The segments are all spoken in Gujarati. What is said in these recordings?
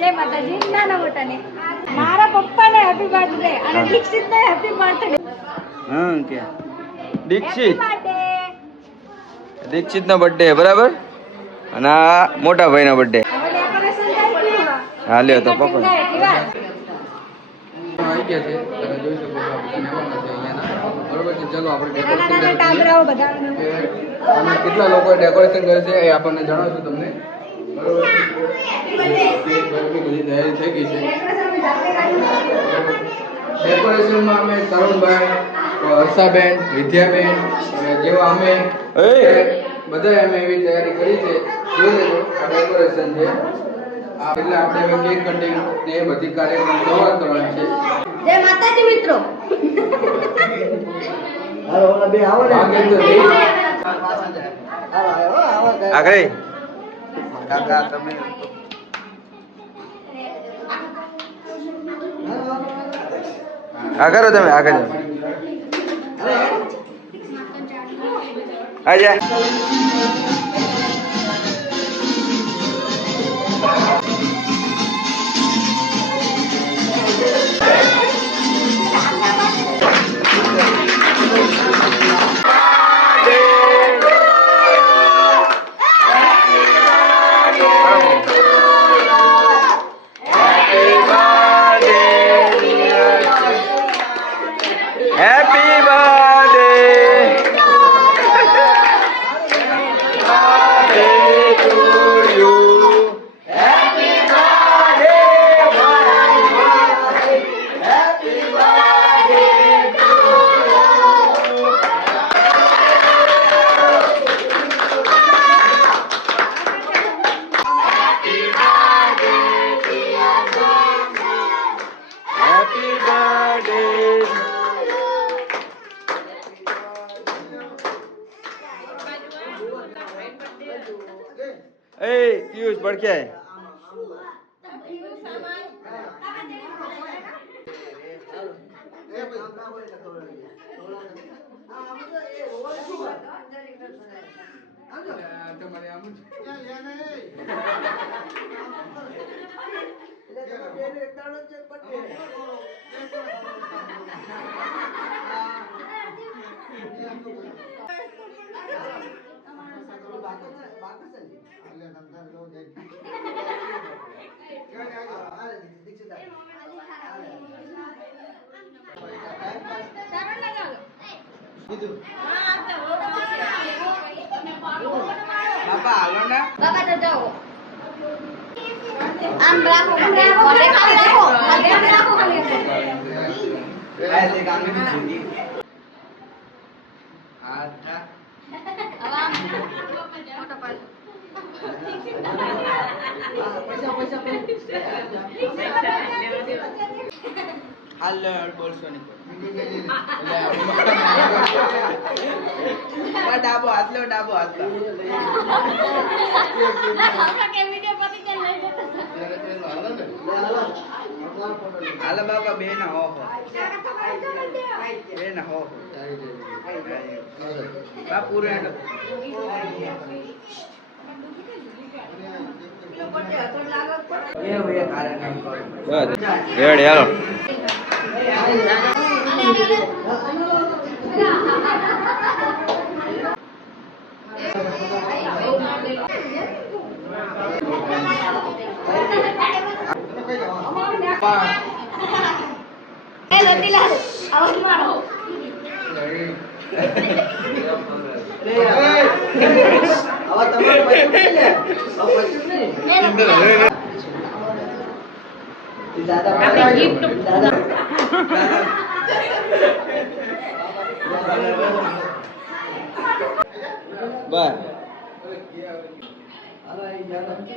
જય માતાજી. નાના મોટાને મારા પપ્પાને હેપી બર્થડે અને દીક્ષિતને હેપી બર્થડે. કે દીક્ષિતનો બર્થડે બરાબર અને આ મોટા ભાઈનો બર્થડે. હા લ્યો તો પપ્પા આવી ગયા છે. તમે જોઈ શકો છો આપણે મહેમાનો છે અહીંયાના. બરોબર છે. ચલો આપણે ડેકોરેશન અમે કેટલા લોકોએ ડેકોરેશન કર્યું છે એ આપણને જણાવશું તમને. બરોબર છે. બધી તૈયારી થઈ ગઈ છે. ડેકોરેશનમાં અમે તરુણભાઈ, હર્ષાબેન, વિદ્યાબેન જેવા અમે બધા અમે એવી તૈયારી કરી છે. જોઈ લેજો આ ડેકોરેશન છે. એટલે આપણે હવે કેક કટિંગ ને એ બધી કાર્યક્રમ શરૂઆત કરવાની છે. જય માતાજી મિત્રો. હાલો ઓલા બે આવો ને આગળ કાકા તમે આગળ તમે આગળ આજા पीयूष बढ़ क्या है बापा आलो ना बाबा तो जाओ आम राखो और एक आम राखो खाली ऐसे काम में छुट्टी आता अब आम मोटा पाल हाल बोलसो नहीं डाबो हाथ लो डाबो हाथ लो आपका के वीडियो पति चल नहीं देता हाल बाबा बेना हो बा पूरे ये हुए कारण नहीं करो बस रेडी हेलो ए लतीलाल आवाज मारो आवाज તમારો પછી લે પછી દાદા આપણી ગિફ્ટ દાદા બસ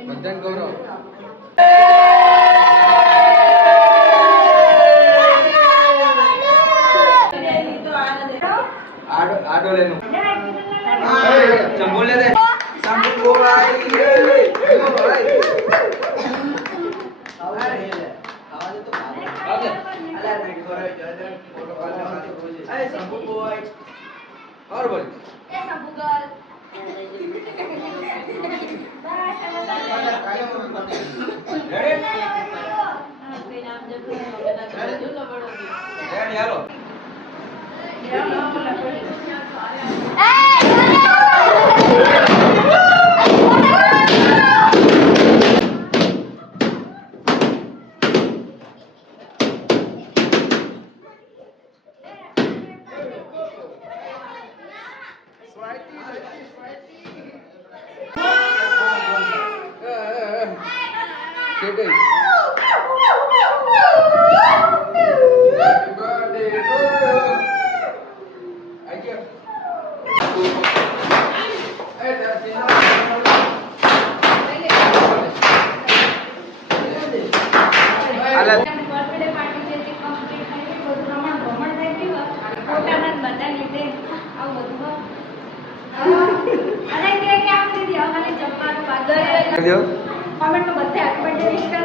બધાને ગૌરવ आडो ले लो चंबो ले दे शंभू भाई हेलो भाई आवाज तो आवाज अल्लाह ने करे फोटो वाला बात बोल ए शंभू भाई और बोल ए शंभू गर्ल કોમેન્ટમાં બધા હેપી બર્થડે વિશ